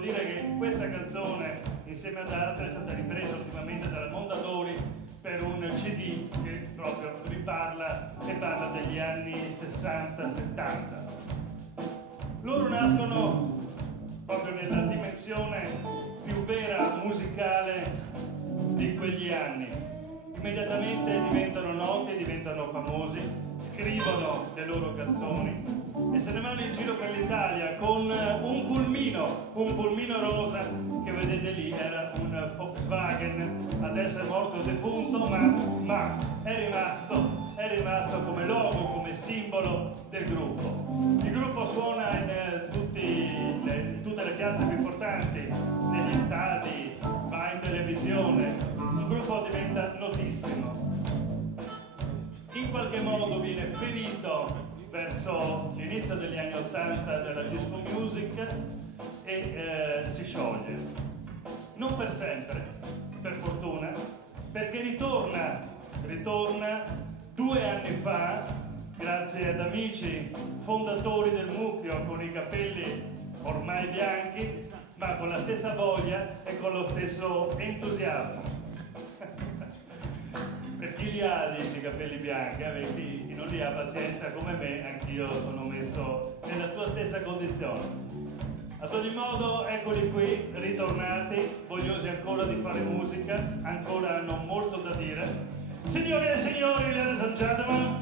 dire che questa canzone, insieme ad altre, è stata ripresa ultimamente dalla Mondadori per un CD che proprio parla degli anni 60-70. Loro nascono proprio nella dimensione più vera musicale di quegli anni. Immediatamente diventano noti, diventano famosi, scrivono le loro canzoni e se ne vanno in giro per l'Italia con un pulmino rosa che vedete lì, era un Volkswagen, adesso è morto defunto, ma è rimasto come logo, come simbolo del gruppo. Il gruppo suona in tutte le piazze più importanti, negli stadi, va in televisione, il gruppo diventa notissimo. In qualche modo viene ferito verso l'inizio degli anni '80 della disco music e si scioglie. Non per sempre, per fortuna, perché ritorna 2 anni fa, grazie ad amici fondatori del Mucchio con i capelli ormai bianchi, ma con la stessa voglia e con lo stesso entusiasmo. Per chi li ha, dice, i capelli bianchi, chi non li ha, pazienza, come me, anch'io sono messo nella tua stessa condizione. Ad ogni modo, eccoli qui, ritornati, vogliosi ancora di fare musica, ancora hanno molto da dire. Signore e signori, ladies and gentlemen,